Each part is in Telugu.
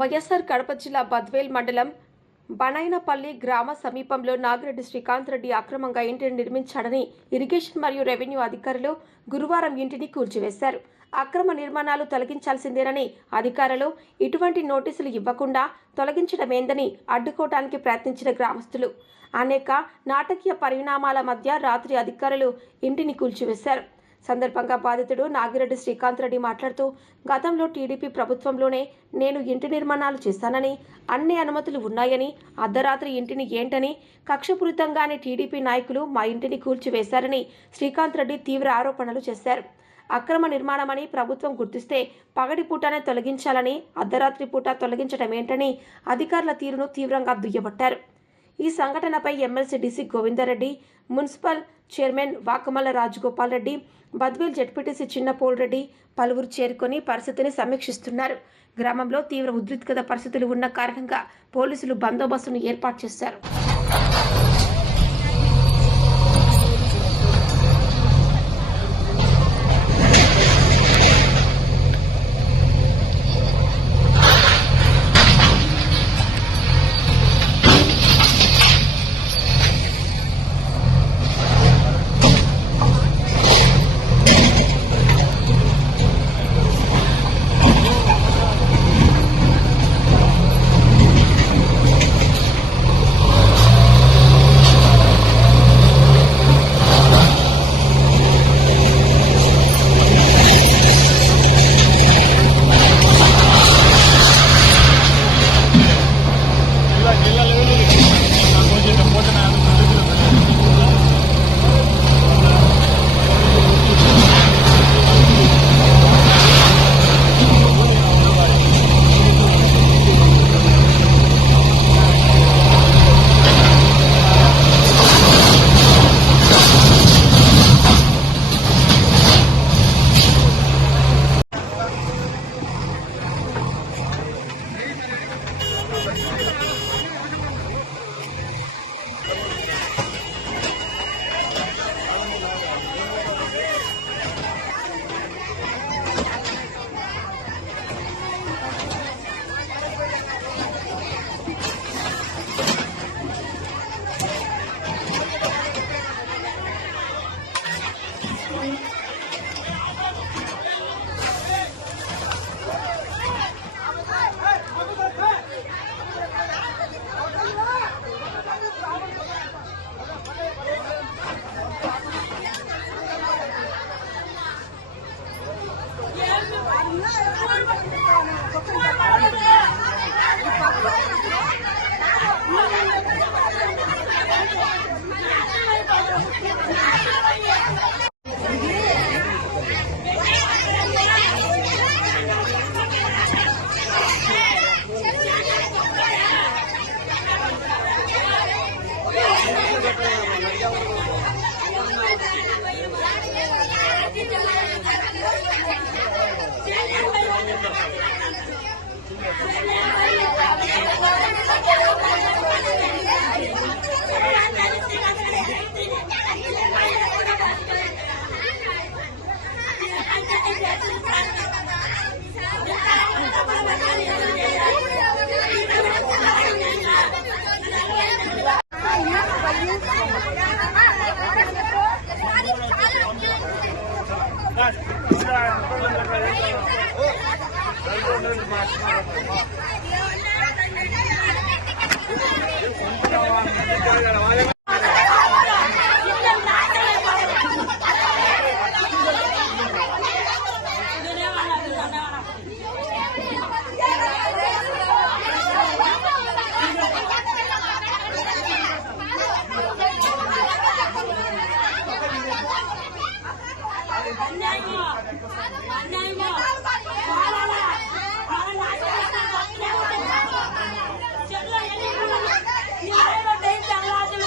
వైఎస్ఆర్ కడప జిల్లా బద్వేల్ మండలం బనైనపల్లి గ్రామ సమీపంలో నాగిరెడ్డి శ్రీకాంత్ రెడ్డి అక్రమంగా ఇంటిని నిర్మించాడని ఇరిగేషన్ మరియు రెవెన్యూ అధికారులు గురువారం ఇంటిని కూల్చివేశారు. అక్రమ నిర్మాణాలు తొలగించాల్సిందేనని అధికారులు ఇటువంటి నోటీసులు ఇవ్వకుండా తొలగించడమేందని అడ్డుకోవడానికి ప్రయత్నించిన గ్రామస్తులు అనేక నాటకీయ పరిణామాల మధ్య రాత్రి అధికారులు ఇంటిని కూల్చివేశారు. సందర్భంగా బాధితుడు నాగిరెడ్డి శ్రీకాంత్ రెడ్డి మాట్లాడుతూ, గతంలో టీడీపీ ప్రభుత్వంలోనే నేను ఇంటి నిర్మాణాలు చేశానని, అన్ని అనుమతులు ఉన్నాయని, అర్ధరాత్రి ఇంటిని ఏంటని కక్షపూరితంగానే టీడీపీ నాయకులు మా ఇంటిని కూల్చివేశారని శ్రీకాంత్ రెడ్డి తీవ్ర ఆరోపణలు చేశారు. అక్రమ నిర్మాణమని ప్రభుత్వం గుర్తిస్తే పగటిపూటనే తొలగించాలని, అర్ధరాత్రి పూట తొలగించడం ఏంటని అధికారుల తీరును తీవ్రంగా దుయ్యబట్టారు. ఈ సంఘటనపై MLC DC Govindareddy, municipal chairman Vakamalla Rajagopal Reddy, Badvel ZPTC Chinnapol Reddy పలువురు చేరుకొని పరిస్థితిని సమీక్షిస్తున్నారు. గ్రామంలో తీవ్ర ఉద్రిక్తత పరిస్థితులు ఉన్న కారణంగా పోలీసులు బందోబస్తును ఏర్పాటు చేశారు.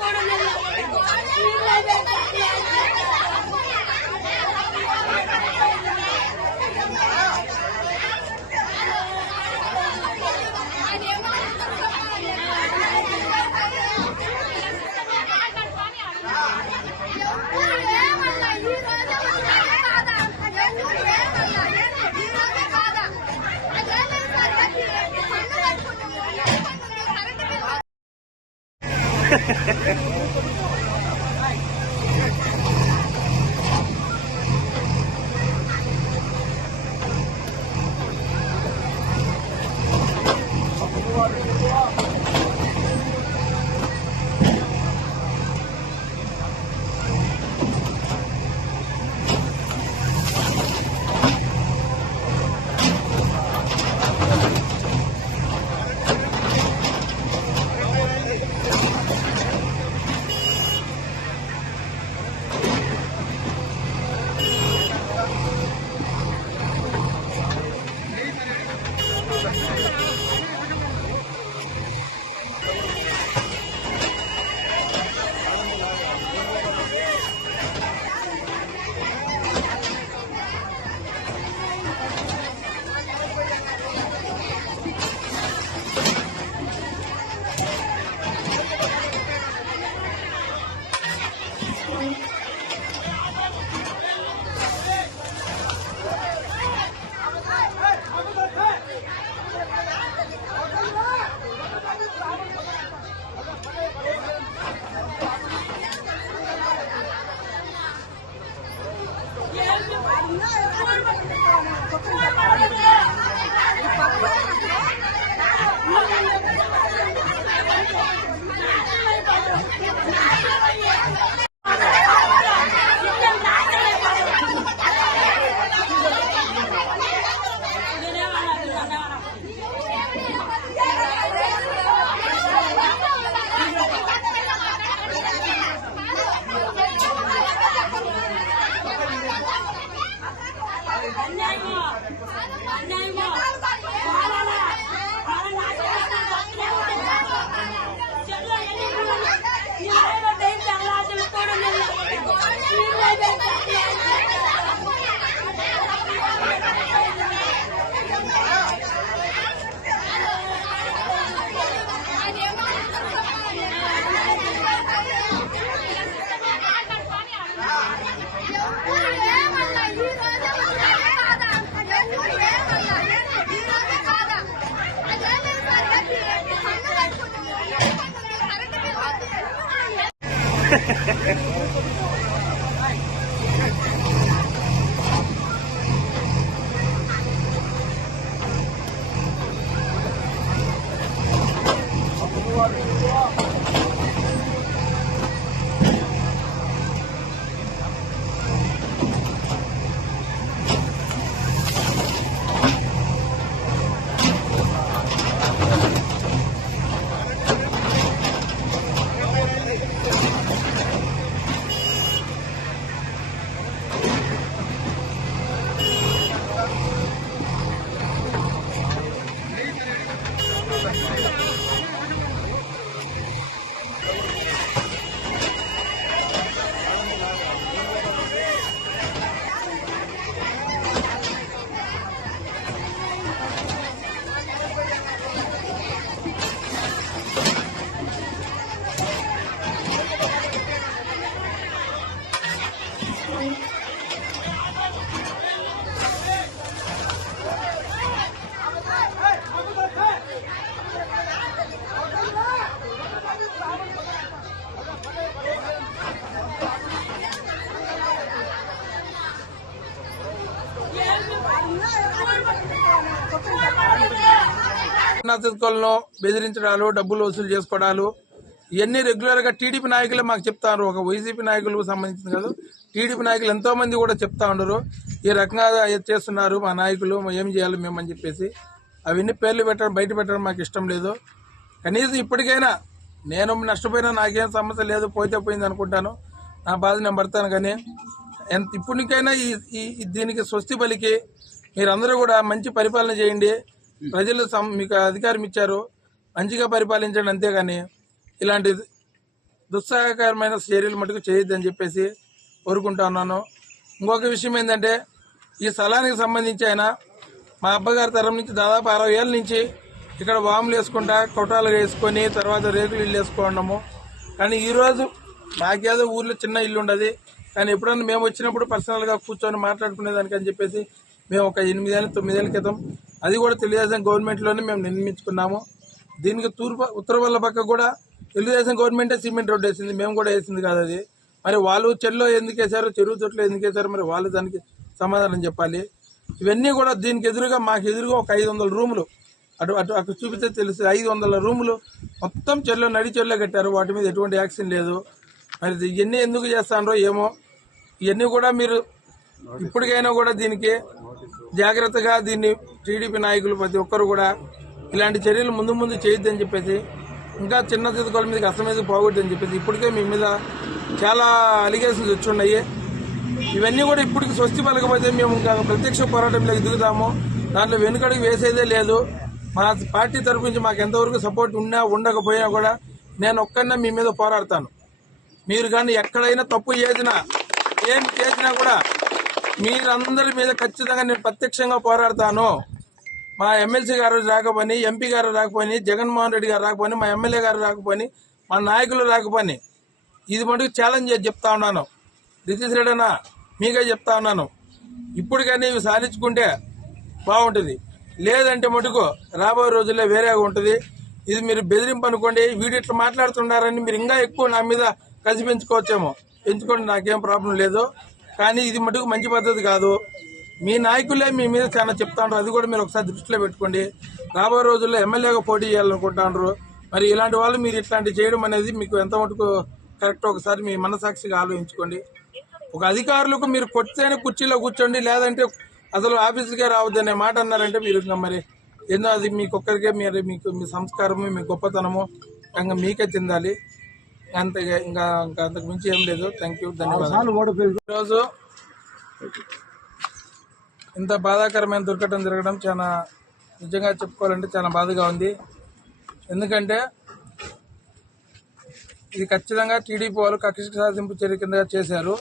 చెట్ల నాయకులను బెదిరించడాలు, డబ్బులు వసూలు చేసుకోవడాలు ఇవన్నీ రెగ్యులర్ గా టీడీపీ నాయకులే మాకు చెప్తారు. ఒక వైసీపీ నాయకులకు సంబంధించింది కాదు, టీడీపీ నాయకులు ఎంతో మంది కూడా చెప్తా ఉండరు ఈ రకంగా చేస్తున్నారు మా నాయకులు, ఏం చేయాలి మేమని చెప్పేసి. అవన్నీ పేర్లు బయట పెట్టడం మాకు ఇష్టం లేదు. కనీసం ఇప్పటికైనా నేను నష్టపోయినా నాకేం సమస్య లేదు, పోతే పోయింది అనుకుంటాను, నా బాధ నేను పడతాను. కానీ ఇప్పటికైనా దీనికి స్వస్తి పలికి మీరందరూ కూడా మంచి పరిపాలన చేయండి. ప్రజలు మీకు అధికారం ఇచ్చారు, మంచిగా పరిపాలించండి. అంతేగాని ఇలాంటి దుస్సాహకరమైన చర్యలు మటుకు చేయొద్దని చెప్పేసి కోరుకుంటా ఉన్నాను. ఇంకొక విషయం ఏంటంటే, ఈ స్థలానికి సంబంధించి ఆయన మా అబ్బగారి తరం నుంచి దాదాపు 60 ఏళ్ళ నుంచి ఇక్కడ వాములు వేసుకుంటా, కొట్టాలు వేసుకొని తర్వాత రేకులు ఇల్లు వేసుకోవడము. కానీ ఈరోజు మాకేదో ఊర్లో చిన్న ఇల్లు ఉండదు, కానీ ఎప్పుడన్నా మేము వచ్చినప్పుడు పర్సనల్గా కూర్చొని మాట్లాడుకునేదానికి అని చెప్పేసి మేము ఒక 8 ఏళ్ళ 9 ఏళ్ళ క్రితం అది కూడా తెలుగుదేశం గవర్నమెంట్లోనే మేము నిర్మించుకున్నాము. దీనికి ఉత్తర వల్ల పక్క కూడా తెలుగుదేశం గవర్నమెంటే సిమెంట్ రోడ్డు వేసింది, మేము కూడా వేసింది కాదు. అది మరి వాళ్ళు చెల్లో ఎందుకు వేశారో, చెరువు తొట్లో ఎందుకు వేశారో మరి వాళ్ళు దానికి సమాధానం చెప్పాలి. ఇవన్నీ కూడా దీనికి ఎదురుగా మాకు ఎదురుగా ఒక 500 రూములు అటు చూపిస్తే తెలుస్తుంది. 500 రూములు మొత్తం చెల్లో నడి చెల్లో కట్టారు, వాటి మీద ఎటువంటి యాక్షన్ లేదు. మరి ఇవన్నీ ఎందుకు చేస్తారో ఏమో. ఇవన్నీ కూడా మీరు ఇప్పటికైనా కూడా దీనికి జాగ్రత్తగా దీన్ని టీడీపీ నాయకులు ప్రతి ఒక్కరు కూడా ఇలాంటి చర్యలు ముందు చేయొద్దని చెప్పేసి, ఇంకా చిన్న చితకోల మీదకి అసలు మీద పోగొద్దని చెప్పేసి ఇప్పటికే మీ మీద చాలా అలిగేషన్స్ వచ్చి ఉన్నాయి. ఇవన్నీ కూడా ఇప్పటికి స్వస్తి పలకపోతే మేము ఇంకా ప్రత్యక్ష పోరాటంలోకి దిగుతాము. దాంట్లో వెనుకడుగు వేసేదే లేదు. మా పార్టీ తరఫు నుంచి మాకు ఎంతవరకు సపోర్ట్ ఉండకపోయినా కూడా నేను ఒక్కడనే మీ మీద పోరాడతాను. మీరు కానీ ఎక్కడైనా తప్పు చేసినా ఏం చేసినా కూడా మీరందరి మీద ఖచ్చితంగా నేను ప్రత్యక్షంగా పోరాడతాను. మా ఎమ్మెల్సీ గారు రాకపోని, ఎంపీ గారు రాకపోని, జగన్మోహన్ రెడ్డి గారు రాకపోని, మా ఎమ్మెల్యే గారు రాకపోని, మా నాయకులు రాకపోని, ఇది మటుకు ఛాలెంజ్ చేసి చెప్తా ఉన్నాను. రితీష్ రెడ్డి అన్న మీకే చెప్తా ఉన్నాను, ఇప్పుడు కానీ ఇవి సాధించుకుంటే బాగుంటుంది, లేదంటే మటుకు రాబోయే రోజుల్లో వేరేగా ఉంటుంది. ఇది మీరు బెదిరింపు అనుకోండి, వీడు ఇట్లా మాట్లాడుతున్నారని మీరు ఇంకా ఎక్కువ నా మీద కసి పెంచుకోవచ్చేమో, పెంచుకోండి, నాకేం ప్రాబ్లం లేదు. కానీ ఇది మటుకు మంచి పద్ధతి కాదు. మీ నాయకులే మీ మీద చాలా చెప్తా ఉంటారు. అది కూడా మీరు ఒకసారి దృష్టిలో పెట్టుకోండి. రాబోయే రోజుల్లో ఎమ్మెల్యేగా పోటీ చేయాలనుకుంటున్నారు. మరి ఇలాంటి వాళ్ళు మీరు ఇట్లాంటి చేయడం అనేది మీకు ఎంత మటుకు కరెక్ట్ ఒకసారి మీ మనసాక్షిగా ఆలోచించుకోండి. ఒక అధికారులకు మీరు కొట్టేనే కుర్చీలో కూర్చోండి, లేదంటే అసలు ఆఫీసుకే రావద్దు అనే మాట అన్నారంటే మీరు ఇంకా మరి ఏందో అది మీకు ఒక్కరికే మీరు మీకు మీ సంస్కారము మీ గొప్పతనము ఇంకా మీకే చెందాలి. అంతే, ఇంకా అంతకు మించి ఏం లేదు. థ్యాంక్ యూ, ధన్యవాదాలు. ఈరోజు ఇంత బాధాకరమైన దుర్ఘటన జరగడం చాలా నిజంగా చెప్పుకోవాలంటే చాలా బాధగా ఉంది. ఎందుకంటే ఇది ఖచ్చితంగా టీడీపీ వాళ్ళు కక్ష సాధింపు చర్య కింద చేశారు.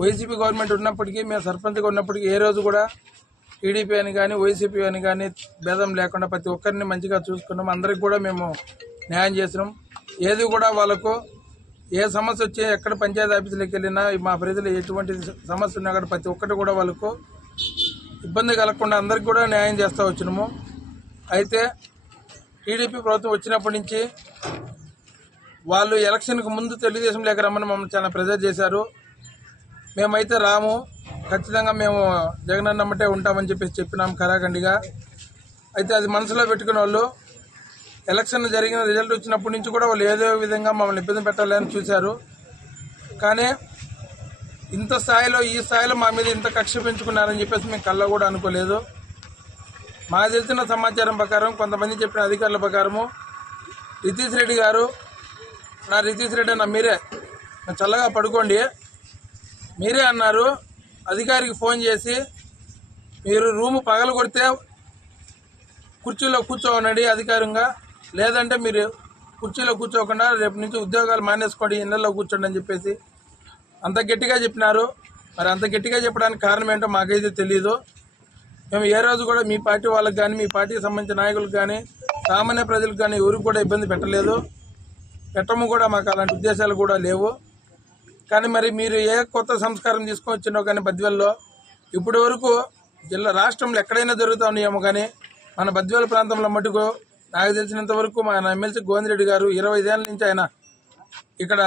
వైసీపీ గవర్నమెంట్ ఉన్నప్పటికీ, మేము సర్పంచ్గా ఉన్నప్పటికీ ఏ రోజు కూడా టీడీపీ అని కానీ వైసీపీ అని కానీ భేదం లేకుండా ప్రతి ఒక్కరిని మంచిగా చూసుకున్నాం. అందరికి కూడా మేము న్యాయం చేసినాం. ఏది కూడా వాళ్ళకు ఏ సమస్య వచ్చి ఎక్కడ పంచాయతీ ఆఫీసులకు వెళ్ళినా మా ప్రజలు ఎటువంటి సమస్య ఉన్నా కూడా ప్రతి ఒక్కటి కూడా వాళ్ళకు ఇబ్బంది కలగకుండా అందరికి కూడా న్యాయం చేస్తూ వచ్చినాము. అయితే టీడీపీ ప్రభుత్వం వచ్చినప్పటి నుంచి వాళ్ళు ఎలక్షన్కు ముందు తెలుగుదేశం లేక రమ్మని మమ్మల్ని చాలా ప్రెజర్ చేశారు. మేమైతే రాము, ఖచ్చితంగా మేము జగనన్న నమ్మటే ఉంటామని చెప్పినాం ఖరాఖండిగా. అయితే అది మనసులో పెట్టుకున్న వాళ్ళు ఎలక్షన్ జరిగిన రిజల్ట్ వచ్చినప్పటి నుంచి కూడా వాళ్ళు ఏదో విధంగా మమ్మల్ని ఇబ్బంది పెట్టాలని చూశారు. కానీ ఇంత స్థాయిలో ఈ స్థాయిలో మా మీద ఇంత కక్ష పెంచుకున్నారని చెప్పేసి మేము కళ్ళ కూడా అనుకోలేదు. మాకు తెలిసిన సమాచారం ప్రకారం కొంతమంది చెప్పిన అధికారుల ప్రకారము రితీష్ రెడ్డి గారు, నా రితీష్ రెడ్డి అన్న మీరే చల్లగా పడుకోండి మీరే అన్నారు. అధికారికి ఫోన్ చేసి మీరు రూము పగలు కొడితే కుర్చీలో కూర్చోవనండి అధికారంగా, లేదంటే మీరు కుర్చీలో కూర్చోకుండా రేపు నుంచి ఉద్యోగాలు మానేసుకోండి, ఇళ్లలో కూర్చోండి అని చెప్పేసి అంత గట్టిగా చెప్పినారు. మరి అంత గట్టిగా చెప్పడానికి కారణం ఏంటో మాకైతే తెలియదు. మేము ఏ రోజు కూడా మీ పార్టీ వాళ్ళకి కానీ మీ పార్టీకి సంబంధించిన నాయకులకు కానీ సామాన్య ప్రజలకు కానీ ఎవరికి కూడా ఇబ్బంది పెట్టలేదు, పెట్టము కూడా. మాకు అలాంటి ఉద్దేశాలు కూడా లేవు. కానీ మరి మీరు ఏ కొత్త సంస్కారం తీసుకొని వచ్చినో కానీ బద్వేల్లో ఇప్పటి వరకు జిల్లా రాష్ట్రంలో ఎక్కడైనా జరుగుతూ ఉన్నాయేమో కానీ మన బద్వేలు ప్రాంతంలో మటుకు నాకు తెలిసినంత వరకు మన ఎమ్మెల్సీ గోవిందరెడ్డి గారు 25 ఏళ్ళ నుంచి ఆయన ఇక్కడ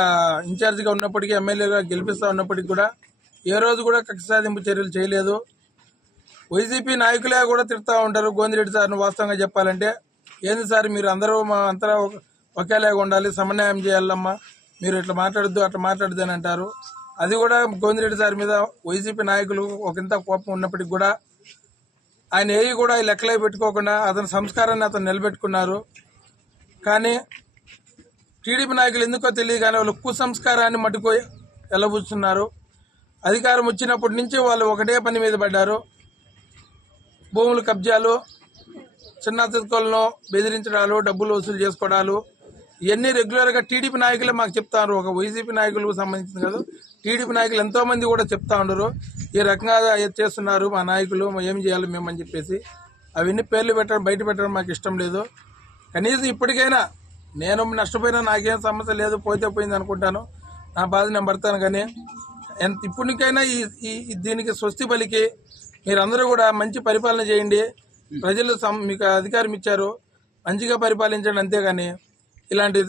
ఇన్ఛార్జిగా ఉన్నప్పటికీ, ఎమ్మెల్యేగా గెలిపిస్తూ ఉన్నప్పటికీ కూడా ఏ రోజు కూడా కక్ష సాధింపు చర్యలు చేయలేదు. వైసీపీ నాయకులే కూడా తిడుతూ ఉంటారు గోవిందరెడ్డి సార్ను. వాస్తవంగా చెప్పాలంటే ఏంది సార్ మీరు అందరూ మా అంతా ఒకేలాగా ఉండాలి, సమన్వయం చేయాలమ్మా, మీరు ఇట్లా మాట్లాడద్దు అట్లా మాట్లాడద్దు అని అంటారు. అది కూడా గోవిందరెడ్డి సార్ మీద వైసీపీ నాయకులు ఒకంత కోపం ఉన్నప్పటికీ కూడా ఆయన ఏవి కూడా లెక్కలే పెట్టుకోకుండా అతని సంస్కారాన్ని అతను నిలబెట్టుకున్నారు. కానీ టీడీపీ నాయకులు ఎందుకో తెలియదు కానీ వాళ్ళు కుసంస్కారాన్ని మట్టుకు ఎలబుస్తున్నారు. అధికారం వచ్చినప్పటి నుంచి వాళ్ళు ఒకటే పని మీద పడ్డారు. భూములు కబ్జాలు, చిన్న చితకలను బెదిరించడాలు, డబ్బులు వసూలు చేసుకోవడాలు, ఇవన్నీ రెగ్యులర్గా టీడీపీ నాయకులే మాకు చెప్తారు. ఒక వైసీపీ నాయకులకు సంబంధించింది కాదు, టీడీపీ నాయకులు ఎంతో మంది కూడా చెప్తా ఉండరు ఈ రకంగా చేస్తున్నారు మా నాయకులు, ఏం చేయాలి మేము అని చెప్పేసి. అవన్నీ పేర్లు పెట్టడం బయట పెట్టడం మాకు ఇష్టం లేదు. కనీసం ఇప్పటికైనా నేను నష్టపోయినా నాకేం సమస్య లేదు, పోతే పోయింది అనుకుంటాను, నా బాధ నేను పడతాను. కానీ ఇప్పటికైనా ఈ దీనికి స్వస్తి పలికి మీరందరూ కూడా మంచి పరిపాలన చేయండి. ప్రజలు మీకు అధికారం ఇచ్చారు, మంచిగా పరిపాలించండి. అంతేగాని ఇలాంటి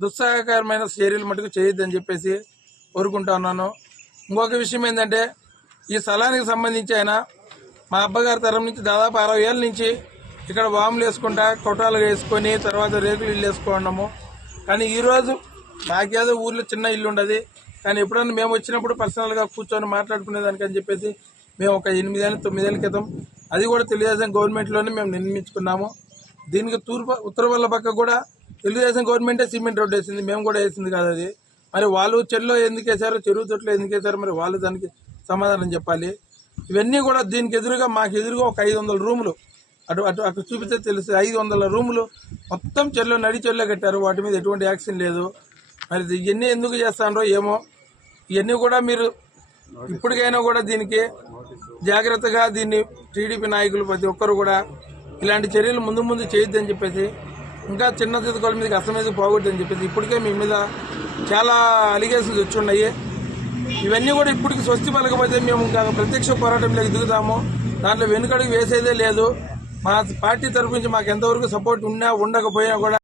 దుస్సాహకరమైన చర్యలు మటుకు చేయొద్దని చెప్పేసి కోరుకుంటా ఉన్నాను. ఇంకొక విషయం ఏంటంటే ఈ స్థలానికి సంబంధించి ఆయన మా అబ్బగారి తరం నుంచి దాదాపు 60 ఏళ్ళ నుంచి ఇక్కడ వాములు వేసుకుంటా కొట్టాలు వేసుకొని తర్వాత రేకులు ఇల్లు వేసుకున్నాము. కానీ ఈరోజు నాకేదో ఊర్లో చిన్న ఇల్లు ఉండదు, కానీ ఎప్పుడన్నా మేము వచ్చినప్పుడు పర్సనల్గా కూర్చొని మాట్లాడుకునేదానికి అని చెప్పేసి మేము ఒక 8 ఏళ్ళ 9 ఏళ్ళ క్రితం అది కూడా తెలుగుదేశం గవర్నమెంట్లోనే మేము నిర్మించుకున్నాము. దీనికి ఉత్తర వల్ల పక్క కూడా తెలుగుదేశం గవర్నమెంటే సిమెంట్ రోడ్డు వేసింది, మేము కూడా వేసింది కాదు అది. మరి వాళ్ళు చెరువులో ఎందుకు వేశారో, చెరువు తొట్లో ఎందుకు వేశారో మరి వాళ్ళు దానికి సమాధానం చెప్పాలి. ఇవన్నీ కూడా దీనికి ఎదురుగా మాకు ఎదురుగా ఒక 500 రూములు అటు చూపిస్తే తెలుసు. 500 రూములు మొత్తం చెరువులో నడి చెరువులో కట్టారు, వాటి మీద ఎటువంటి యాక్షన్ లేదు. మరి ఇవన్నీ ఎందుకు చేస్తారో ఏమో. ఇవన్నీ కూడా మీరు ఇప్పటికైనా కూడా దీనికి జాగ్రత్తగా దీన్ని టీడీపీ నాయకులు ప్రతి ఒక్కరు కూడా ఇలాంటి చర్యలు ముందు చేయొద్దని చెప్పేసి, ఇంకా చిన్న చితకల మీదకి అసలు మీద పోగొద్దని చెప్పేసి ఇప్పటికే మీ మీద చాలా అలిగేషన్స్ వచ్చి ఉన్నాయి. ఇవన్నీ కూడా ఇప్పటికి స్వస్తి పలకపోతే మేము ఇంకా ప్రత్యక్ష పోరాటంలోకి దిగుతాము. దాంట్లో వెనుకడుగు వేసేదే లేదు. మా పార్టీ తరఫు నుంచి మాకు ఎంతవరకు సపోర్ట్ ఉన్నా ఉండకపోయినా కూడా